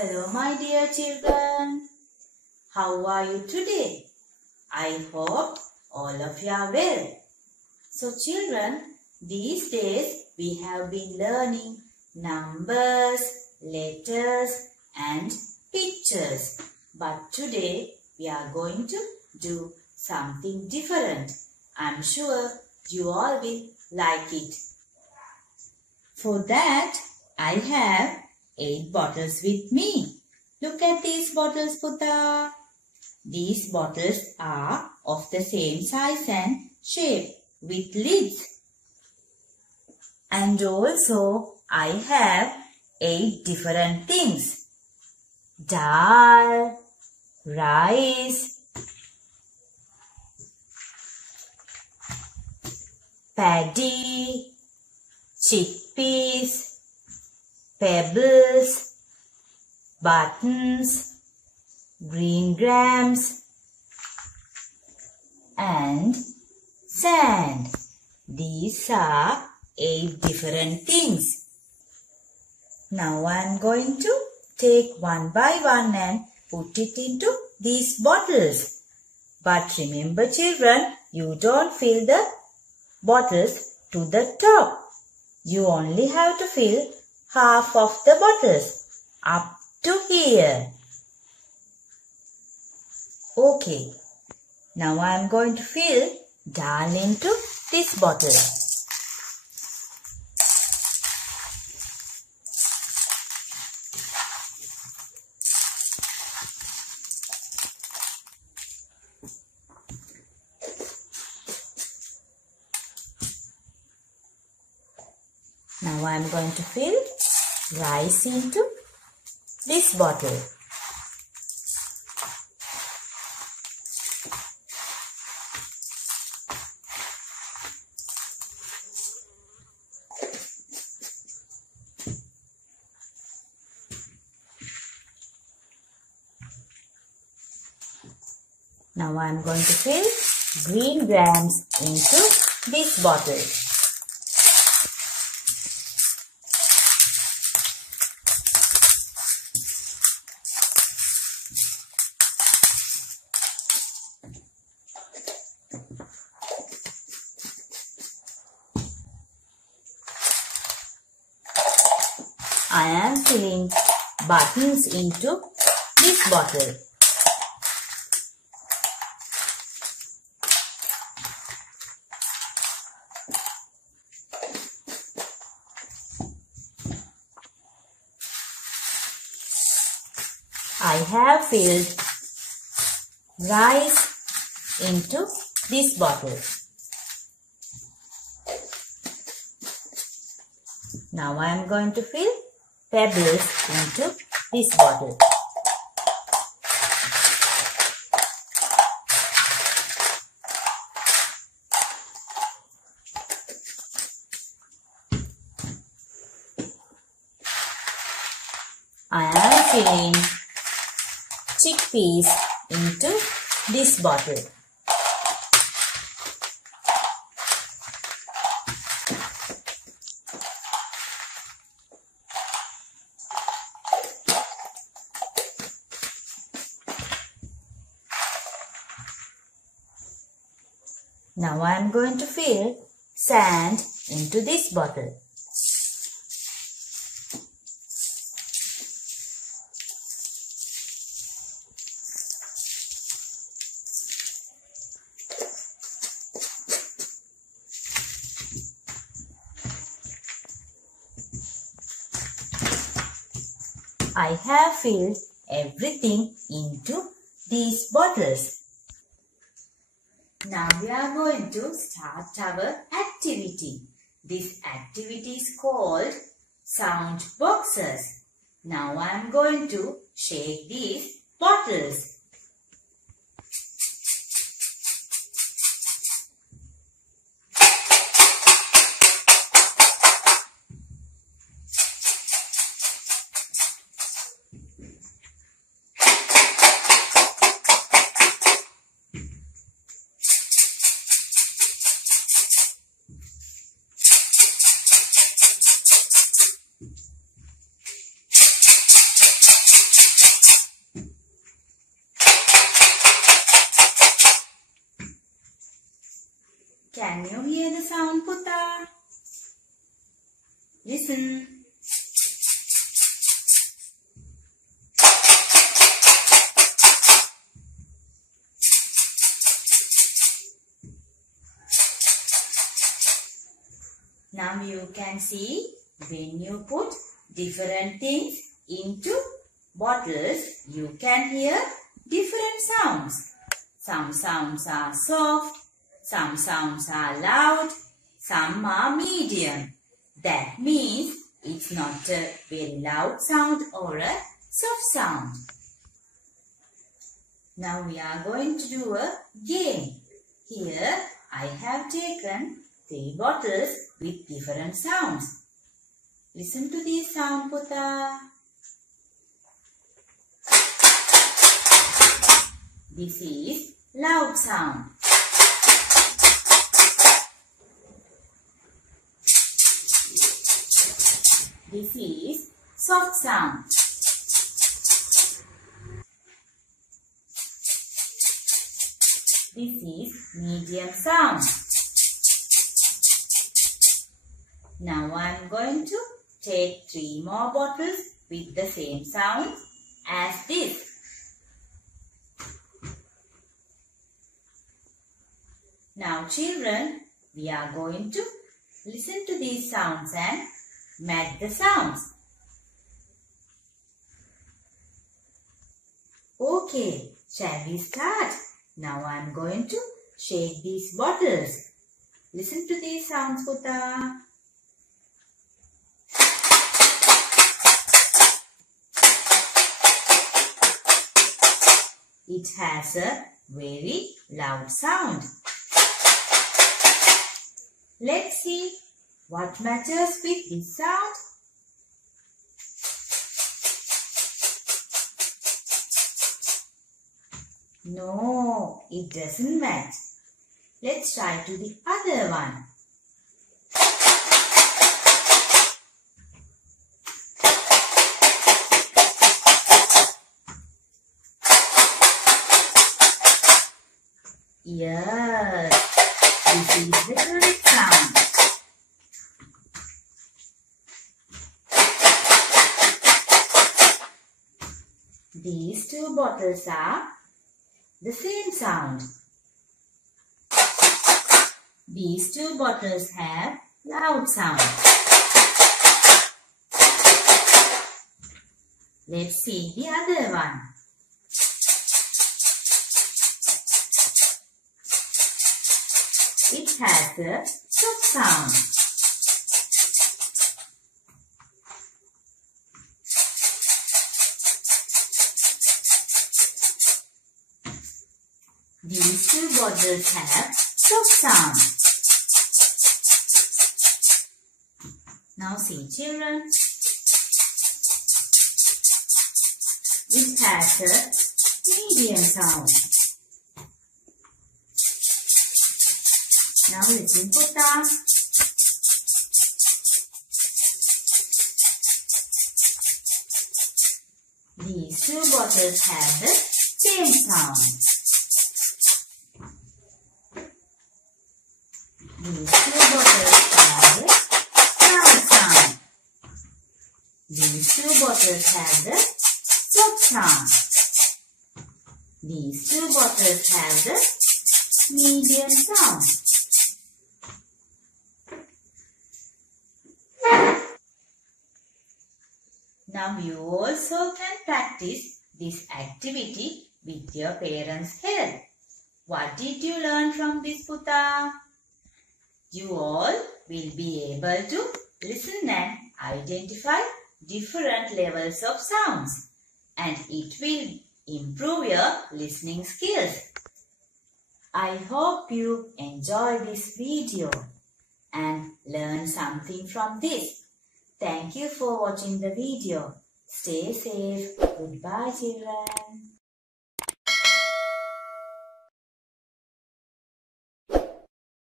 Hello my dear children. How are you today? I hope all of you are well. So children, these days we have been learning numbers, letters and pictures. But today we are going to do something different. I'm sure you all will like it. For that, I have 8 bottles with me. Look at these bottles, Putta. These bottles are of the same size and shape with lids. And also, I have 8 different things. Dal, rice, paddy, chickpeas, pebbles, buttons, green grams and sand. These are 8 different things. Now I am going to take one by one and put it into these bottles. But remember children, you don't fill the bottles to the top. You only have to fill half of the bottles up to here. Okay. Now I am going to fill dal into this bottle. Now I am going to fill rice into this bottle. Now I am going to fill green grams into this bottle. I am filling buttons into this bottle. I have filled rice into this bottle. Now I am going to fill pebbles into this bottle. I am filling chickpeas into this bottle. Now I am going to fill sand into this bottle. I have filled everything into these bottles. Now we are going to start our activity. This activity is called sound boxes. Now I am going to shake these bottles. hear the sound, Putta? Listen. Now you can see when you put different things into bottles, you can hear different sounds. Some sounds are soft, some sounds are loud, some are medium. That means it's not a very loud sound or a soft sound. Now we are going to do a game. Here I have taken 3 bottles with different sounds. Listen to these sounds, Putta. This is loud sound. This is soft sound. This is medium sound. Now I am going to take 3 more bottles with the same sound as this. Now children, we are going to listen to these sounds and match the sounds. Okay, shall we start? Now I am going to shake these bottles. Listen to these sounds, Putta. It has a very loud sound. Let's see what matches with this sound. No, it doesn't match. Let's try to the other one. Yes, this is the correct sound. These 2 bottles are the same sound. These 2 bottles have loud sound. Let's see the other one. It has a soft sound. These 2 bottles have soft sound. Now see children. It has a medium sound. Now listen, Putta. These 2 bottles have the same sound. These 2 bottles have the loud sound. These 2 bottles have the soft sound. These 2 bottles have the medium sound. Now you also can practice this activity with your parents' help. What did you learn from this, Putta? You all will be able to listen and identify different levels of sounds, and it will improve your listening skills. I hope you enjoy this video and learn something from this. Thank you for watching the video. Stay safe. Goodbye, children.